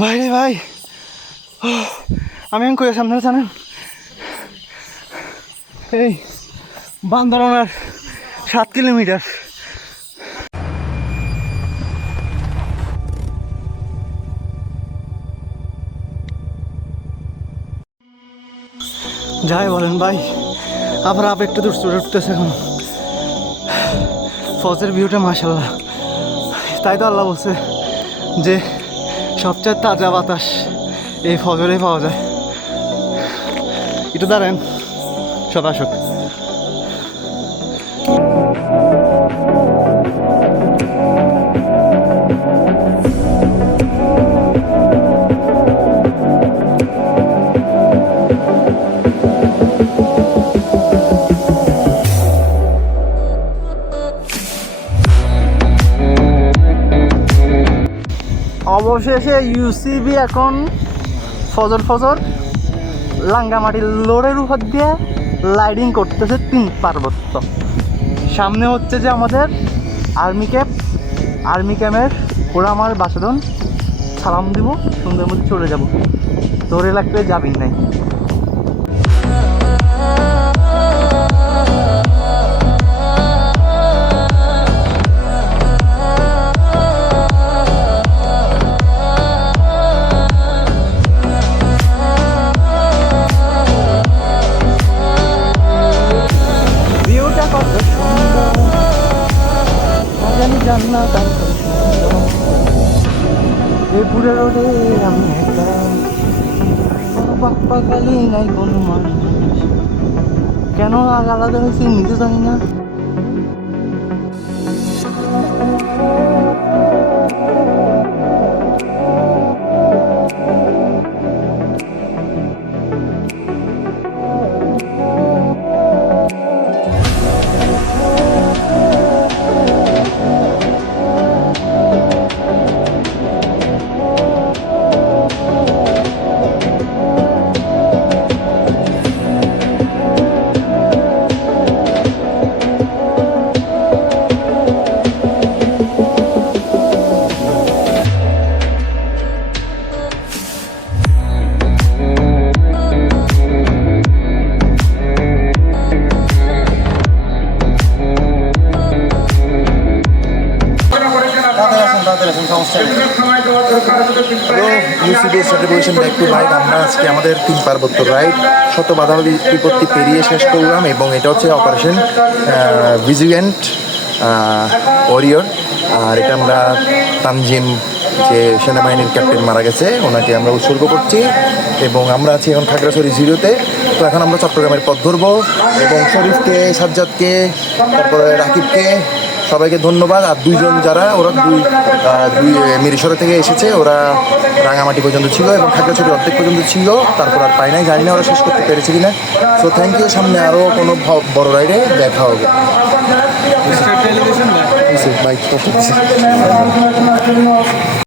ভাই রে ভাই, আমি কই সামনে জানেন এই বান্দরবানের 7 কিলোমিটার। যাই বলেন ভাই, আবার একটু দূর উঠতেছে এখন। ফজের ভিউটা মাশাল্লাহ, তাই তো আল্লাহ বলছে যে সবচেয়ে তাজা বাতাস এই ফজরে পাওয়া যায়। একটু দাঁড়ান, সব আসুক। অবশেষে ইউসিবি এখন ফজর ফজর লাঙ্গামাটির লোডের উপর দিয়ে লাইডিং করতেছে 3 পার্বত্য। সামনে হচ্ছে যে আমাদের আর্মি ক্যাম্পের ওরা আমার বাসদন সালাম দিব, সুন্দর মধ্যে চলে যাব। তোর এলাকায় যাবি নাই। জান্নাত এই পুরো রোডে আমি একা, কোনো বাপ্পা খালি নাই কোনো মানুষ। কেন আলাদা হয়েছে নিজে জানি না। আমরা আজকে আমাদের 3 পার্বত্য রাইড শত বাধা বিপত্তি পেরিয়ে শেষ করলাম, এবং এটা হচ্ছে অপারেশন ভিজিল্যান্ট ওয়ারিয়র। আর এটা আমরা তানজিম, যে সেনাবাহিনীর ক্যাপ্টেন মারা গেছে, ওনাকে আমরা উৎসর্গ করছি। এবং আমরা আছি এখন খাগড়াছড়ি জিরোতে। তো এখন আমরা চট্টগ্রামের পথ ধরবো, এবং শরীফকে, সাজ্জাদকে, তারপরে রাকিবকে, সবাইকে ধন্যবাদ। আর 2 জন যারা, ওরা দুই মিরিশরা থেকে এসেছে, ওরা রাঙামাটি পর্যন্ত ছিল এবং খাগড়াছড়ি অর্ধেক পর্যন্ত ছিল, তারপর আর পাই নাই, জানি না ওরা শেষ করতে পেরেছে কিনা। So thank you. সামনে আরও কোনো বড় রাইডে দেখা হবে। বাইক